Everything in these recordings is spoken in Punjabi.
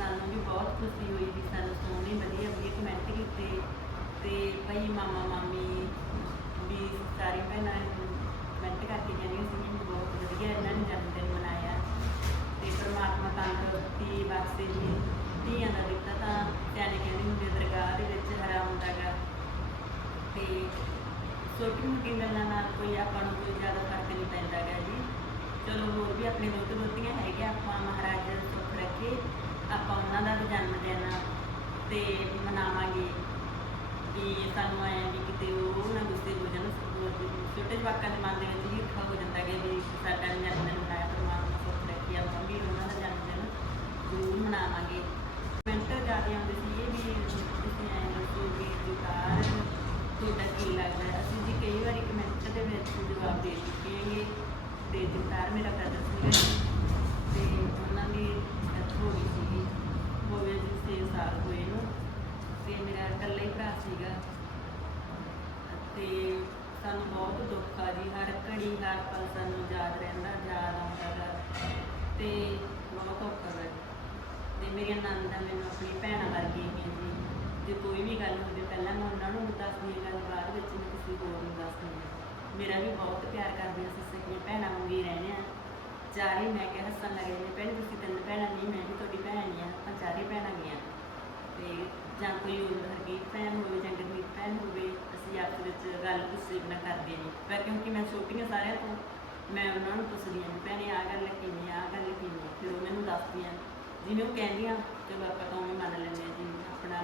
ਸਾਨੂੰ ਵੀ ਬਹੁਤ ਖੁਸ਼ੀ ਹੋਈ ਵੀ ਸਾਨੂੰ ਸੋਹਣੇ, ਵਧੀਆ ਵਧੀਆ ਕਮੈਂਟ ਕੀਤੇ ਤੇ ਭਾਈ ਮਾਮਾ, ਮਾਮੀ ਵੀ ਸਾਰੀ ਭੈਣਾਂ ਕਮੈਂਟ ਕਰਕੇ ਕਹਿੰਦੀਆਂ ਸੀ ਵੀ ਬਹੁਤ ਵਧੀਆ ਇਹਨਾਂ ਨੇ ਜਨਮ ਦਿਨ ਮਨਾਇਆ ਤੇ ਪਰਮਾਤਮਾ ਤੰਦਰੁਸਤੀ ਬਖਸ਼ੇ ਜੀ, ਧੀਆਂ ਦਾ ਦਿੱਤਾ ਤਾਂ ਸਿਆਣੇ ਕਹਿੰਦੇ ਹੁੰਦੇ ਦਰਗਾਹ ਦੇ ਵਿੱਚ ਹਰਾ ਹੁੰਦਾ ਗਾ। ਤੇ ਛੋਟੀ ਮੋਟੀ ਗੱਲਾਂ ਨਾਲ ਕੋਈ ਆਪਾਂ ਨੂੰ ਕੋਈ ਜ਼ਿਆਦਾ ਫ਼ਰਕ ਨਹੀਂ ਪੈਂਦਾ ਗਾ ਜੀ। ਚਲੋ ਹੋਰ ਵੀ ਆਪਣੇ ਦੁੱਧ ਦੁੱਧੀਆਂ ਹੈਗੇ ਆਪਾਂ ਮਹਾਰਾਜ ਦਾ ਸੁੱਖ ਰੱਖੇ। ਆਪਾਂ ਉਹਨਾਂ ਦਾ ਵੀ ਜਨਮ ਦਿਨ ਤੇ ਮਨਾਵਾਂਗੇ ਵੀ ਸਾਨੂੰ ਆਇਆ ਵੀ ਕਿਤੇ ਉਹ ਨਾ ਗੁੱਸੇ ਹੋ ਜਾਣ ਛੋਟੇ ਜਵਾਕਾਂ ਦੇ ਮਨ ਦੇ ਵਿੱਚ ਹੀ ਹੋ ਜਾਂਦਾ ਕਿ ਵੀ ਸਾਡਾ ਜਨਮ ਦਿਨ ਮਨਾਇਆ, ਪਰਮਾਤਮਾ ਸੁੱਖ ਰੱਖੇ, ਆਪਾਂ ਵੀ ਉਹਨਾਂ ਦਾ ਜਨਮ ਦਿਨ ਜ਼ਰੂਰ ਮਨਾਵਾਂਗੇ। ਕਮੈਂਟ ਜ਼ਿਆਦਾ ਆਉਂਦੇ ਸੀ ਇਹ ਵੀ ਤੁਸੀਂ ਐਂ ਦੱਸੋ ਵੀ ਜੁਕਾਰ ਤੁਹਾਡਾ ਕੀ ਲੱਗਦਾ ਅਸੀਂ ਜੀ ਕਈ ਵਾਰੀ ਕਮੈਂਟ ਦੇ ਵਿੱਚ ਜਵਾਬ ਦੇ ਚੁੱਕੇ ਹੈਗੇ ਤੇ ਜੁਕਾਰ ਮੇਰਾ ਬ੍ਰਦਰ ਸੀਗਾ ਜੀ। ਤੇ ਡੈਥ ਹੋ ਗਈ ਸੀਗੀ ਹੋ ਗਏ ਜੀ 6 ਸਾਲ ਹੋਏ ਨੂੰ ਤੇ ਮੇਰਾ ਇਕੱਲਾ ਹੀ ਭਰਾ ਸੀਗਾ ਤੇ ਸਾਨੂੰ ਬਹੁਤ ਦੁੱਖ ਆ ਜੀ ਹਰ ਘੜੀ ਹਰ ਪਲ ਸਾਨੂੰ ਯਾਦ ਰਹਿੰਦਾ ਯਾਦ ਆਉਂਦਾ ਗਾ ਤੇ ਬਹੁਤ ਔਖਾ ਗਾ ਜੀ ਤੇ ਮੇਰੀਆਂ ਨੰਦਾਂ ਮੈਨੂੰ ਆਪਣੀ ਭੈਣਾਂ ਵਰਗੀ ਹੈਗੀਆਂ ਜੀ ਜੇ ਕੋਈ ਵੀ ਗੱਲ ਹੁੰਦੀ ਪਹਿਲਾਂ ਮੈਂ ਉਹਨਾਂ ਨੂੰ ਦੱਸਦੀ ਹਾਂ ਗੱਲ ਬਾਅਦ ਵਿੱਚ ਮੈਂ ਕਿਸੇ ਹੋਰ ਨੂੰ ਦੱਸਦੀ ਹਾਂ ਮੇਰਾ ਵੀ ਬਹੁਤ ਪਿਆਰ ਕਰਦੀਆਂ ਸੀ ਸਗੀਆਂ, ਭੈਣਾਂ ਵਾਂਗੀ ਹੀ ਰਹਿੰਦੇ ਚਾਰੇ ਮੈਂ ਕਿਹਾ ਹੱਸਣ ਲੱਗੇ ਨੇ ਭੈਣ, ਤੁਸੀਂ ਤਿੰਨ ਭੈਣਾਂ ਨਹੀਂ, ਮੈਂ ਵੀ ਤੁਹਾਡੀ ਭੈਣ ਹੀ ਆ, ਆਪਾਂ ਚਾਰੇ ਭੈਣਾਂ ਗਈਆਂ ਤੇ ਜਾਂ ਕੋਈ ਹੋਰ ਹਰਗੀਤ ਭੈਣ ਹੋਵੇ ਜਾਂ ਗੁਰਮੀਤ, ਭੈਣ ਹੋਵੇ, ਅਸੀਂ ਆਪਸ ਵਿੱਚ ਗੱਲ ਗੁੱਸੇ ਬਿਨਾਂ ਕਰਦੇ ਨਹੀਂ ਪਰ ਕਿਉਂਕਿ ਮੈਂ ਛੋਟੀ ਹਾਂ ਸਾਰਿਆਂ ਤੋਂ, ਮੈਂ ਉਹਨਾਂ ਨੂੰ ਪੁੱਛਦੀ ਹਾਂ ਵੀ ਭੈਣੇ, ਆਹ ਗੱਲ ਕਿਵੇਂ ਆ, ਆਹ ਗੱਲ ਕਿਵੇਂ ਆ? ਫਿਰ ਉਹ ਮੈਨੂੰ ਦੱਸਦੀਆਂ, ਜਿਵੇਂ ਉਹ ਕਹਿੰਦੀਆਂ, ਚਲੋ ਆਪਾਂ ਤਾਂ ਉਵੇਂ ਮੰਨ ਲੈਂਦੇ ਹਾਂ ਜਿਵੇਂ ਆਪਣਾ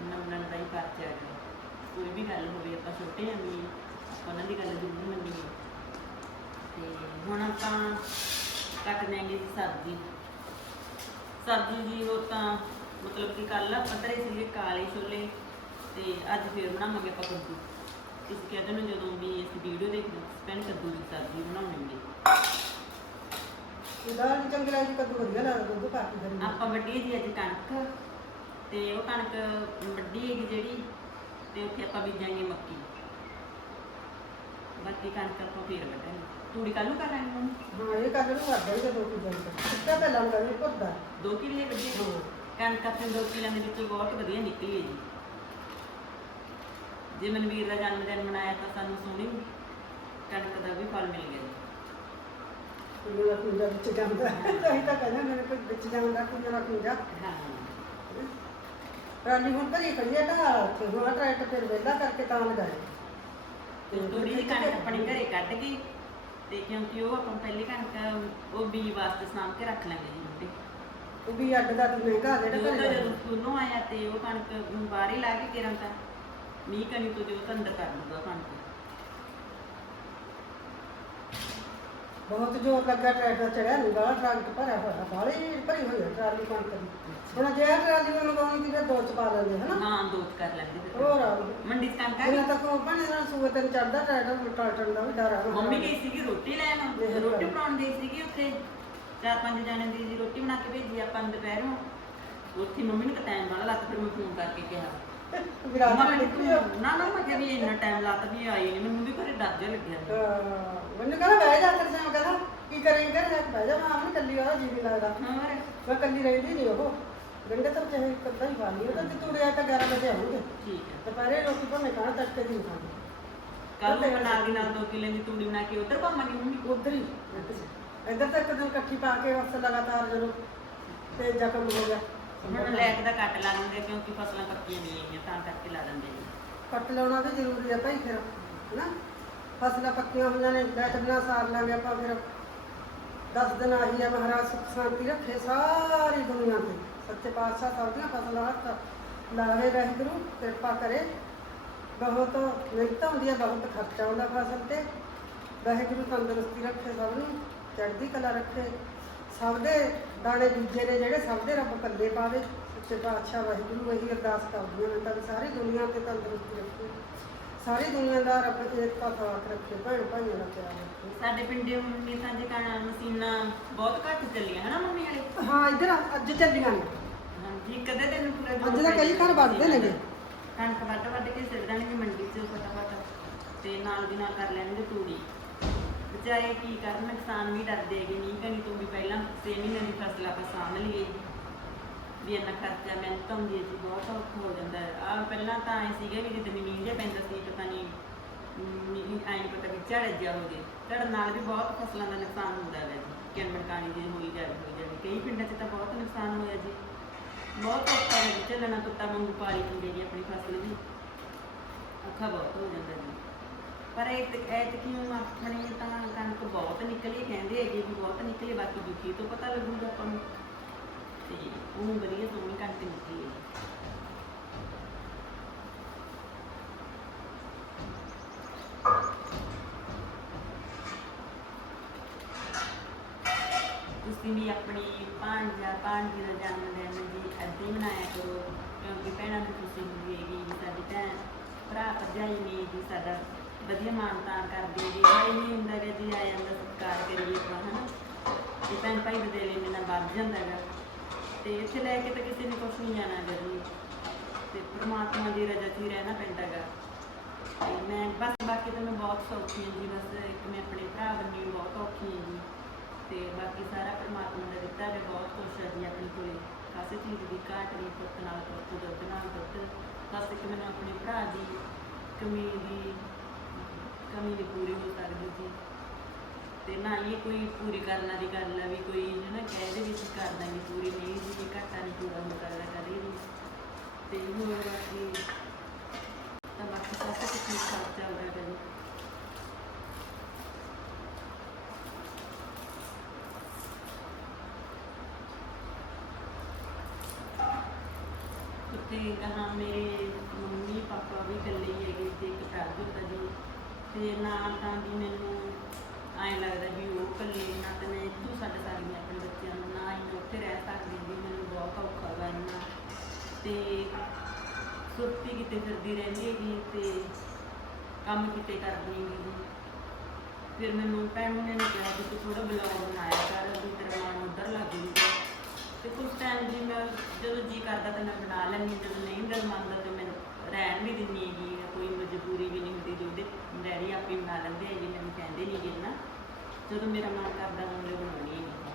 ਮੰਨਣ ਦਾ ਹੀ ਫਰਜ਼ ਹੈ ਕੋਈ ਵੀ ਗੱਲ ਹੋਵੇ, ਆਪਾਂ ਛੋਟੇ ਹਾਂ ਵੀ ਉਹਨਾਂ ਦੀ ਗੱਲ ਜ਼ਰੂਰ ਮੰਨੀਏ। ਤੇ ਹੁਣ ਆਪਾਂ ਕੱਟ ਦਿਆਂਗੇ ਜੀ ਸਬਜ਼ੀ। ਸਬਜ਼ੀ ਜੀ ਉਹ ਤਾਂ ਮਤਲਬ ਕਿ ਕੱਲ ਆਪਾਂ ਧਰੇ ਸੀਗੇ ਕਾਲੇ ਛੋਲੇ ਤੇ ਅੱਜ ਫੇਰ ਬਣਾਵਾਂਗੇ ਆਪਾਂ ਕੱਦੂ ਤੁਸੀਂ ਕਹਿੰਦੇ ਨੇ ਜਦੋਂ ਵੀ ਅਸੀਂ ਵੀਡੀਓ ਦੇਖਦੇ ਸਪੈਨ ਕੱਦੂ ਦੀ ਸਬਜ਼ੀ ਬਣਾਉਣੀ ਇਹਦਾ ਵੀ ਚੰਗੀ ਲੱਗਦੀ ਕਦੋਂ ਵਧੀਆ ਲੱਗਦਾ ਦੁੱਧ ਪਾ ਕੇ ਕਰੀ ਆਪਾਂ ਵੱਢੀ ਜੀ ਅੱਜ ਕਣਕ ਤੇ ਉਹ ਕਣਕ ਵੱਢੀ ਹੈਗੀ ਜਿਹੜੀ ਤੇ ਉੱਥੇ ਆਪਾਂ ਬੀਜਾਂਗੇ ਮੱਕੀ। ਬਾਕੀ ਕਣਕ ਆਪਾਂ ਫੇਰ ਵੱਢਾਂਗੇ। ਤੂੜੀ ਕੱਲ ਨੂੰ ਕਰਾਂਗੇ ਹੁਣ ਹਾਂ ਇਹ ਕੱਲ ਨੂੰ ਵੱਧ ਜਾਏਗਾ ਦੋ ਕਿਲੋ ਸਿੱਧਾ ਪਹਿਲਾਂ ਨੂੰ ਕਰੀ ਭੁੱਦਾ 2 ਕਿੱਲੇ ਵੱਢੇ ਹਾਂ। ਕਣਕ ਆਪਣੇ 2 ਕਿੱਲਿਆਂ ਦੇ ਵਿੱਚੋਂ ਬਹੁਤ ਵਧੀਆ ਨਿਕਲੀ ਹੈ ਜੀ। ਜੇ ਮਨਵੀਰ ਦਾ ਜਨਮ ਦਿਨ ਮਨਾਇਆ ਤਾਂ ਸਾਨੂੰ ਸੋਹਣੀ ਕਣਕ ਦਾ ਵੀ ਫਲ ਮਿਲ ਗਿਆ ਜੀ। ਕੁੜੀ ਦਾ ਕੁੰਜਾ ਵਿੱਚ ਜਾਂਦਾ। ਅਸੀਂ ਤਾਂ ਕਹਿੰਦੇ ਮੇਰੇ ਕੋਲ ਵਿੱਚ ਜਾਂਦਾ ਕੁੰਜਾ ਦਾ ਕੁੰਜਾ ਹਾਂ। ਰਾਨੀ ਹੁਣ ਭਰੀ ਖੜੀ ਹੈ ਢਾਲ ਤੇ ਹੁਣ ਟਰੈਕਟਰ ਫਿਰ ਵਿਹਲਾ ਕਰਕੇ ਤਾਂ ਲਗਾਏ ਤੇ ਥੋੜੀ ਜਿਹੀ ਕਣਕ ਆਪਣੇ ਘਰੇ ਕੱਢ ਕੇ ਤੇ ਕਿਉਂਕਿ ਉਹ ਆਪਾਂ ਪਹਿਲੀ ਕਣਕ ਉਹ ਬੀ ਵਾਸਤੇ ਸਾਂਭ ਕੇ ਰੱਖ ਲਾਂਗੇ ਜੀ ਮੁੰਡੇ ਉਹ ਵੀ ਅੱਡ ਦਾ ਮਹਿੰਗਾ ਜਿਹੜਾ ਜਦੋਂ ਘਰੇ ਜਦੋਂ ਸਕੂਲੋਂ ਆਇਆ ਤੇ ਉਹ ਕਣਕ ਬਾਹਰ ਹੀ ਲਾ ਕੇ ਕਿਰਾਂ ਤਾਂ ਮੀਂਹ ਕਣੀ ਤੋਂ ਜੋ ਤਾਂ ਅੰਦਰ ਕਰ ਦੂਗਾ ਕਣਕ। ਬਹੁਤ ਜ਼ੋਰ ਲੱਗਾ ਟਰੈਕਟਰ ਚੜਿਆ ਨਹੀਂ ਗਾਲਾ ਟਰੱਕ ਭਰਿਆ ਹੋਇਆ ਬਾਹਲੀ ਭਰੀ ਹੋਈ ਹੈ ਟਰਾਲੀ ਕਣਕ ਦੀ। ਹੁਣ ਜੇ ਆਹ ਟਰਾਲੀ ਨੂੰ ਲਗਾਉਣੀ ਸੀ ਦੋ ਚ ਪਾ ਲੈਂਦੇ ਹਨਾ? ਹਾਂ ਦੋਤ ਕਰ ਲੈਂਦੇ ਫਿਰ। ਹੋਰ ਮੰਡੀ ਚ ਆ ਇਹਨਾਂ ਤੱਕ ਉਹ ਬਣੇ ਨਾਲ ਸੂਏ ਤੇ ਚੜਦਾ ਟਰੈਕਟਰ ਟਰੈਕਟਰ ਦਾ ਵੀ ਡਰ ਆ ਮੰਮੀ ਗਈ ਸੀਗੀ ਰੋਟੀ ਲੈਣ। ਰੋਟੀ ਬਣਾਉਣ ਗਈ ਸੀਗੀ ਉੱਥੇ। ਚਾਰ ਪੰਜ ਜਣੇ ਦੀ ਜੀ ਰੋਟੀ ਬਣਾ ਕੇ ਭੇਜੀ ਆਪਾਂ ਦੁਪਹਿਰੋਂ। ਉੱਥੇ ਮੰਮੀ ਨੂੰ ਟਾਈਮ ਵਾਲਾ ਲੱਗ ਫਿਰ ਮੈਂ ਫੋਨ ਕਰਕੇ ਕਿਹਾ। ਨਿਕਲੀ ਨਾ ਨਾ ਮੈਂ ਕਿਹਾ ਵੀ ਇੰਨਾ ਟਾਈਮ ਲਾਤਾ ਵੀ ਆਈ ਨਹੀਂ ਮੈਨੂੰ ਵੀ ਘਰੇ ਡਰ ਜਿਹਾ ਲੱਗਿਆ। ਮੈਨੂੰ ਕਹਿੰਦਾ ਬਹਿ ਜਾ ਤੇ ਮੈਂ ਕਹਿੰਦਾ ਕੀ ਕਰੇਂਗੇ ਘਰੇ? ਬਹਿ ਜਾ ਮੈਂ ਆਪਣੀ ਕੱਲੀ ਆ ਜੀ ਨਹੀਂ ਲੱਗਦਾ। ਹੋਰ? ਮੈਂ ਕੱਲੀ ਰਹਿੰਦੀ ਨਹੀਂ ਉਹ। ਗੰਡੇ ਤਾਂ ਚਾਹੇ ਇੱਕ ਅੱਧਾ ਹੀ ਖਾਣੀ ਉਹ ਤਾਂ ਤੂੜੇ ਆ ਤਾਂ 11 ਵਜੇ ਆਉਣਗੇ ਠੀਕ ਹੈ। ਦੁਪਹਿਰੇ ਰੋਟੀ ਭਾਵੇਂ ਖਾਣ ਤੜਕੇ ਦੀ ਨਹੀਂ ਖਾਣੀ। ਕੱਲ ਨੂੰ ਮੈਂ ਨਾਲ ਦੀ ਨਾਲ ਦੋ ਕਿੱਲੇ ਦੀ ਤੂੜੀ ਬਣਾ ਕੇ ਉਧਰ ਪਾਵਾਂਗੀ ਮੰਮੀ। ਉਧਰ ਹੀ। ਇੱਧਰ ਤਾਂ ਇੱਕ ਦਿਨ ਇਕੱਠੀ ਪਾ ਕੇ ਬਸ ਲਗਾਤਾਰ ਜਦੋਂ ਤੇ ਜ਼ਖਮ ਹੋ ਗਿਆ। ਹੁਣ ਲੈਕ ਦਾ ਕੱਟ ਲਾ ਦਿੰਦੇ ਕਿਉਂਕਿ ਫਸਲਾਂ ਪੱਕੀਆਂ ਨਹੀਂ ਹੈਗੀਆਂ, ਤਾਂ ਕਰਕੇ ਲਾ ਦਿੰਦੇ ਨੇ ਕੱਟ ਲਾਉਣਾ ਵੀ ਜ਼ਰੂਰੀ ਹੈ ਭਾਈ ਫਿਰ, ਹੈਨਾ? ਫਸਲਾਂ ਪੱਕੀਆਂ ਹੋਈਆਂ ਨੇ ਲਾਈਟ ਬਿਨਾਂ ਸਾਰ ਲਾਂਗੇ ਆਪਾਂ ਫਿਰ। 10 ਦਿਨ ਆਹੀ ਹੈ ਮਹਾਰਾਜ, ਸੁਖ ਸ਼ਾਂਤੀ ਰੱਖੇ ਸਾਰੀ ਦੁਨੀਆ ਤੇ। ਸੱਚੇ ਪਾਤਸ਼ਾਹ ਸਭ ਦੀਆਂ ਫਸਲਾਂ ਹੱਥ ਲਾਵੇ ਵਾਹਿਗੁਰੂ, ਕਿਰਪਾ ਕਰੇ। ਬਹੁਤ ਮਿਹਨਤ ਹੁੰਦੀ ਹੈ ਬਹੁਤ ਖਰਚਾ ਹੁੰਦਾ ਫਸਲ ਤੇ। ਵਾਹਿਗੁਰੂ ਤੰਦਰੁਸਤੀ ਰੱਖੇ ਸਭ ਨੂੰ, ਚੜ੍ਹਦੀ ਕਲਾ ਰੱਖੇ। ਸਭ ਦੇ ਦਾਣੇ ਬੀਜੇ ਨੇ ਜਿਹੜੇ ਸਭ ਦੇ ਰੱਬ ਪੱਲੇ ਪਾਵੇ ਸੱਚੇ ਪਾਤਸ਼ਾਹ ਵਾਹਿਗੁਰੂ ਇਹੀ ਅਰਦਾਸ ਕਰਦੀਆਂ ਨੇ ਤਾਂ ਸਾਰੀ ਦੁਨੀਆ ਤੇ ਤੰਦਰੁਸਤੀ ਰੱਖੇ। ਸਾਰੀ ਦੁਨੀਆ ਦਾ ਰੱਬ ਏਕਤਾ ਸਾਥ ਰੱਖੇ ਭੈਣ ਭਾਈਆਂ ਦਾ ਪਿਆਰ ਰੱਖੇ। ਸਾਡੇ ਪਿੰਡੇ ਮੰਮੀ ਤਾਂ ਜੇ ਕਣ ਮਸ਼ੀਨਾਂ ਬਹੁਤ ਘੱਟ ਚੱਲੀਆਂ ਹਨਾ ਮੰਮੀ ਵਾਲੇ? ਹਾਂ ਇੱਧਰ ਅੱਜ ਚੱਲੀਆਂ ਨੇ। ਹਾਂਜੀ ਕਦੇ ਪੂਰਾ ਜ਼ੋਰ ਅੱਜ ਤਾਂ ਕਈ ਘਰ ਵੱਢਦੇ ਨੇਗੇ। ਕਣਕ ਵੱਢ ਵੱਢ ਕੇ ਸਿਰ ਦੇਣਗੇ ਮੰਡੀ 'ਚ ਫਟਾਫਟ ਤੇ ਨਾਲ ਦੀ ਨਾਲ ਕਰ ਲੈਣਗੇ ਤੂੜੀ ਚਾਹੇ ਕੀ ਕਰਨ ਕਿਸਾਨ ਵੀ ਡਰਦੇ ਹੈਗੇ ਮੀਂਹ ਕਣੀ ਤੋਂ ਵੀ ਪਹਿਲਾਂ 6 ਮਹੀਨੇ ਦੀ ਫਸਲ ਆਪਾਂ ਸਾਂਭ ਲਈਏ। ਵੀ ਇੰਨਾ ਖਰਚਾ ਮਿਹਨਤ ਹੁੰਦੀ ਹੈ ਜੀ, ਬਹੁਤ ਔਖਾ ਹੋ ਜਾਂਦਾ ਹੈ। ਆ ਪਹਿਲਾਂ ਤਾਂ ਐ ਸੀਗਾ ਵੀ ਜਿੱਦ ਮੀਂਹ ਜਿਹਾ ਪੈਂਦਾ ਸੀ, ਪਤਾ ਨਹੀਂ ਐਂ ਪਤਾ ਵੀ ਝੜ ਜਿਹਾ ਹੋ ਜੇ। ਝੜ ਨਾਲ ਵੀ ਬਹੁਤ ਫਸਲਾਂ ਦਾ ਨੁਕਸਾਨ ਹੁੰਦਾ ਹੈ ਜੀ ਕਿੰਨ ਕਾਣੀ ਦੀ ਹੋਈ ਜਾਵੇ ਹੋਈ ਜਾਵੇ। ਕਈ ਪਿੰਡਾਂ 'ਚ ਤਾਂ ਬਹੁਤ ਨੁਕਸਾਨ ਹੋਇਆ ਜੀ। ਬਹੁਤ ਔਖਾ ਹੈ ਜੀ ਝੱਲਣਾ ਕੁੱਤਾ ਵਾਂਗੂ ਪਾਲੀ ਹੁੰਦੀ ਜੀ ਆਪਣੀ ਫਸਲ ਵੀ। ਔਖਾ ਬਹੁਤ ਹੋ ਜਾਂਦਾ ਜੀ। ਪਰ ਇਹ ਐਤਕੀ ਆਪਣੀ ਤਾਂ ਨਿਕਲੀ ਕਹਿੰਦੇ ਹੈਗੇ ਵੀ ਬਹੁਤ ਨਿਕਲੀ, ਬਾਕੀ ਦੁਖੀ ਤੋਂ ਪਤਾ ਲੱਗੂਗਾ ਆਪਾਂ ਨੂੰ। ਤੇ ਉਹਨੂੰ ਵਧੀਆ ਸੋਹਣੀ ਕਣਕ ਨਿਕਲੀ ਤੁਸੀਂ ਵੀ ਆਪਣੀ ਭਾਂਜਾ ਭਾਂਜੀ ਦਾ ਜਨਮ ਦਿਨ ਜੀ ਏਦਾਂ ਮਨਾਇਆ ਕਰੋ, ਕਿਉਂਕਿ ਭੈਣਾਂ ਨੂੰ ਖੁਸ਼ੀ ਹੁੰਦੀ ਹੈਗੀ ਸਾਡੀ ਭੈਣ, ਭਰਾ ਭਰਜਾਈ ਨੇ ਜੀ ਸਾਡਾ ਵਧੀਆ ਮਾਨਤਾਨ ਕਰਦੇ ਜੀ ਇਹ ਨਹੀਂ ਹੁੰਦਾ ਕਿ ਜੀ, ਆ ਜਾਂਦਾ ਸਤਿਕਾਰ ਕਰੀਏ ਆਪਾਂ, ਹਨਾ? ਤੇ ਭੈਣ ਭਾਈ ਦੇ ਦਿਲ ਨਾਲ ਵੱਧ ਜਾਂਦਾ ਹੈਗਾ। ਤੇ ਇੱਥੇ ਲੈ ਕੇ ਤਾਂ ਕਿਸੇ ਨੇ ਕੁਛ ਨਹੀਂ ਜਾਣਾ ਹੈਗਾ ਜੀ। ਤੇ ਪ੍ਰਮਾਤਮਾ ਦੀ ਰਜ਼ਾ 'ਚ ਹੀ ਰਹਿਣਾ ਪੈਂਦਾ ਹੈਗਾ। ਤੇ ਮੈਂ ਬਸ ਬਾਕੀ ਤਾਂ ਮੈਂ ਬਹੁਤ ਸੌਖੀ ਹਾਂ ਜੀ, ਬਸ ਇੱਕ ਮੈਂ ਆਪਣੇ ਭਰਾ ਬੰਨੀ ਬਹੁਤ ਔਖੀ ਹਾਂ ਜੀ। ਤੇ ਬਾਕੀ ਸਾਰਾ ਪ੍ਰਮਾਤਮਾ ਦਾ ਦਿੱਤਾ ਹੈ ਬਹੁਤ ਕੁਛ ਹੈ ਜੀ ਆਪਣੇ ਕੋਲੇ। ਕਾਸੇ ਚੀਜ਼ ਦੀ ਘਾਟ ਨਹੀਂ, ਪੁੱਤ ਨਾਲ ਪੁੱਤ, ਦੁੱਧ ਨਾਲ ਦੁੱਧ। ਬਸ ਇੱਕ ਮੈਨੂੰ ਆਪਣੇ ਭਰਾ ਦੀ ਕਮੀ ਦੀ ਕਮੀ ਨਹੀਂ ਪੂਰੀ ਹੋ ਸਕਦੀ ਜੀ ਤੇ ਨਾ ਹੀ ਕੋਈ ਪੂਰੀ ਕਰਨ ਦੀ ਗੱਲ ਆ ਵੀ ਕੋਈ ਹੈ ਕਹਿ ਦੇ ਵਿੱਚ ਕਰ ਦਾਂਗੇ ਪੂਰੀ, ਨਹੀਂ ਜੀ, ਇਹ ਘਾਟਾ ਨਹੀਂ ਪੂਰਾ ਹੋ ਸਕਦਾ ਕਦੇ ਵੀ। ਤੇ ਹੋਰ ਬਾਕੀ ਤਾਂ ਬਾਕੀ ਸਭ ਕੁਝ ਠੀਕ ਠਾਕ ਚੱਲ ਰਿਹਾ ਹੈ ਜੀ ਕਹਾ ਮੇਰੇ ਮੰਮੀ ਪਾਪਾ ਵੀ ਇਕੱਲੇ ਹੀ ਹੈਗੇ ਤੇ ਇੱਕ ਭਰਾ ਹੁੰਦਾ ਜੀ ਤੇ ਨਾ ਤਾਂ ਵੀ ਮੈਨੂੰ ਐਂ ਲੱਗਦਾ ਵੀ ਉਹ ਇਕੱਲੇ ਨਾ ਤਾਂ ਮੈਂ ਇੱਥੋਂ ਛੱਡ ਸਕਦੀ ਆਪਣੇ ਬੱਚਿਆਂ ਨੂੰ ਨਾ ਹੀ ਮੈਂ ਉੱਥੇ ਰਹਿ ਸਕਦੀ ਵੀ ਮੈਨੂੰ ਬਹੁਤ ਔਖਾ ਵਾ ਇੰਨਾ। ਤੇ ਸੁਰਤੀ ਕਿਤੇ ਫਿਰਦੀ ਰਹਿੰਦੀ ਹੈਗੀ ਤੇ ਕੰਮ ਕਿਤੇ ਕਰਦੀ ਹੈਗੀ ਫਿਰ ਮੈਨੂੰ ਭੈਣ ਨੇ ਕਿਹਾ ਕਿ ਤੂੰ ਥੋੜਾ ਬਲੌਗ ਬਣਾਇਆ ਕਰ, ਵੀ ਤੇਰਾ ਮਨ ਉੱਧਰ ਲੱਗ ਜੂਗਾ। ਤੇ ਕੁਝ ਟਾਈਮ ਜੀ ਮੈਂ ਜਦੋਂ ਜੀ ਕਰਦਾ ਤਾਂ ਮੈਂ ਬਣਾ ਲੈਂਦੀ, ਜਦੋਂ ਨਹੀਂ ਦਿਲ ਮੰਨਦਾ ਤੇ ਮੈਂ ਰਹਿਣ ਵੀ ਦਿੰਦੀ ਹੈਗੀ ਕੋਈ ਮਜਬੂਰੀ ਵੀ ਨਹੀਂ ਹੁੰਦੀ ਜਿਹਦੇ ਡੈਡੀ ਆਪੇ ਬਣਾ ਲੈਂਦੇ ਹੈਗੇ ਮੈਨੂੰ ਕਹਿੰਦੇ ਨਹੀਂ ਗੇ ਨਾ ਜਦੋਂ ਮੇਰਾ ਮਨ ਕਰਦਾ ਮੈਂ ਬਣਾਉਣੀ ਹੈ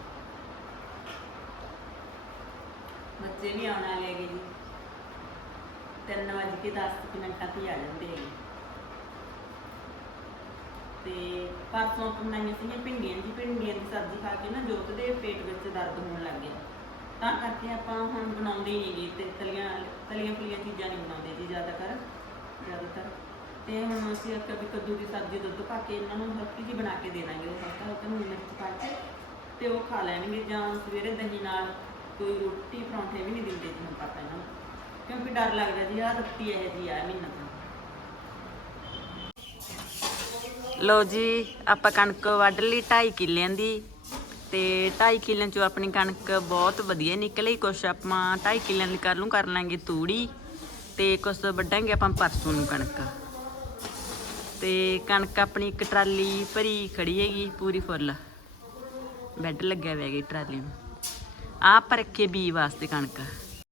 ਬੱਚੇ ਵੀ ਆਉਣ ਵਾਲੇ ਹੈਗੇ ਜੀ। ਤਿੰਨ ਵੱਜ ਕੇ 10 ਮਿੰਟਾਂ ਤੇ ਆ ਜਾਂਦੇ ਹੈਗੇ। ਤੇ ਪਰਸੋਂ ਆਪਾਂ ਬਣਾਈਆਂ ਸੀਗੀਆਂ ਭਿੰਡੀਆਂ ਜੀ, ਭਿੰਡੀਆਂ ਦੀ ਸਬਜ਼ੀ ਖਾ ਕੇ ਨਾ ਜੋਤ ਦੇ ਪੇਟ ਵਿੱਚ ਦਰਦ ਹੋਣ ਲੱਗ ਗਿਆ। ਤਾਂ ਕਰਕੇ ਆਪਾਂ ਹੁਣ ਬਣਾਉਂਦੇ ਹੀ ਨਹੀਂ ਜੀ ਤੇ ਤਲੀਆਂ ਤਲੀਆਂ ਫਲੀਆਂ ਚੀਜ਼ਾਂ ਨਹੀਂ ਬਣਾਉਂਦੇ ਜੀ ਜ਼ਿਆਦਾਤਰ ਜ਼ਿਆਦਾਤਰ। ਤੇ ਹੁਣ ਅਸੀਂ ਇੱਕ ਵੀ ਕੱਦੂ ਦੀ ਸਬਜ਼ੀ, ਦੁੱਧ ਪਾ ਕੇ ਇਹਨਾਂ ਨੂੰ ਹਲਕੀ ਜਿਹੀ ਬਣਾ ਕੇ ਦੇ ਦਾਂਗੇ ਉਹ ਹਲਕਾ ਹਲਕਾ ਨੂਨ ਮਿਰਚ ਪਾ ਕੇ ਤੇ ਉਹ ਖਾ ਲੈਣਗੇ ਜਾਂ ਸਵੇਰੇ ਦਹੀਂ ਨਾਲ ਕੋਈ ਰੋਟੀ ਪਰੌਂਠੇ ਵੀ ਨਹੀਂ ਦਿੰਦੇ ਜੀ ਹੁਣ ਪਾਪਾ ਇਹਨਾਂ ਨੂੰ। ਕਿਉਂਕਿ ਡਰ ਲੱਗਦਾ ਜੀ, ਆਹ ਰੱਤੀ ਇਹ ਜੀ ਆ ਮਹੀਨਾ ਤਾਂ। ਲੋ ਜੀ, ਆਪਾਂ ਕਣਕ ਵੱਢ ਲਈ 2.5 ਕਿੱਲਿਆਂ ਦੀ ਤੇ 2.5 ਕਿੱਲਿਆਂ ਚੋਂ ਆਪਣੀ ਕਣਕ ਬਹੁਤ ਵਧੀਆ ਨਿਕਲੀ, ਕੁਛ ਆਪਾਂ 2.5 ਕਿੱਲਿਆਂ ਲਈ ਕਰ ਲੂੰ ਕਰ ਲਾਂਗੇ ਤੂੜੀ ਤੇ ਕੁਛ ਵੱਢਾਂਗੇ ਆਪਾਂ ਪਰਸੋਂ ਨੂੰ ਕਣਕ। ਤੇ ਕਣਕ ਆਪਣੀ ਇੱਕ ਟਰਾਲੀ ਭਰੀ ਖੜੀ ਹੈਗੀ, ਪੂਰੀ ਫੁੱਲ। ਬੈੱਡ ਲੱਗਿਆ ਹੋਇਆ ਹੈਗਾ ਟਰਾਲੀ ਨੂੰ। ਆਹ ਆਪਾਂ ਰੱਖੇ ਬੀ ਵਾਸਤੇ ਕਣਕ।